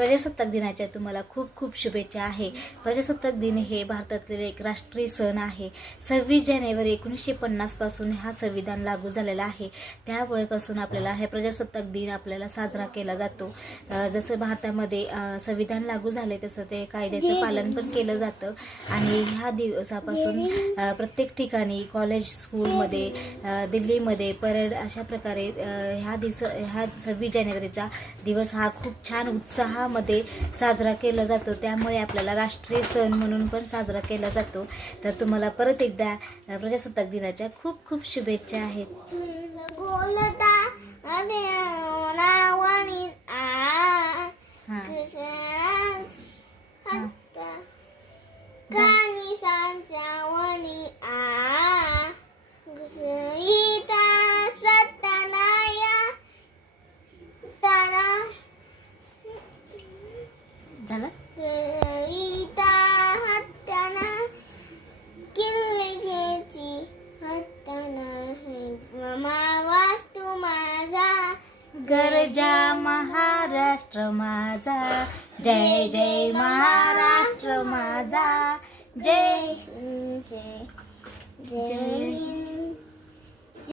प्रजासत्ताक दिनाच्या तुम्हाला खूप खूप शुभेच्छा आहे. प्रजासत्ताक दिन हे भारतातील एक राष्ट्रीय सण आहे. सव्वीस जानेवारी एकोणीसशे पन्नासपासून हा संविधान लागू झालेला आहे. त्यावेळेपासून आपल्याला हे प्रजासत्ताक दिन आपल्याला साजरा केला जातो. जसं भारतामध्ये संविधान लागू झाले तसं ते कायद्याचं पालन पण केलं जातं. आणि ह्या दिवसापासून प्रत्येक ठिकाणी कॉलेज स्कूलमध्ये दिल्लीमध्ये परेड अशा प्रकारे ह्या दिवस ह्या सव्वीस जानेवारीचा दिवस हा खूप छान उत्साह उत्साहामध्ये साजरा केला जातो. त्यामुळे आपल्याला राष्ट्रीय सण म्हणून पण साजरा केला जातो. तर तुम्हाला परत एकदा प्रजासत्ताक दिनाच्या खूप खूप शुभेच्छा आहेत. माझा. गरजा महाराष्ट्र माझा. जय जय महाराष्ट्र माझा. जय जय जय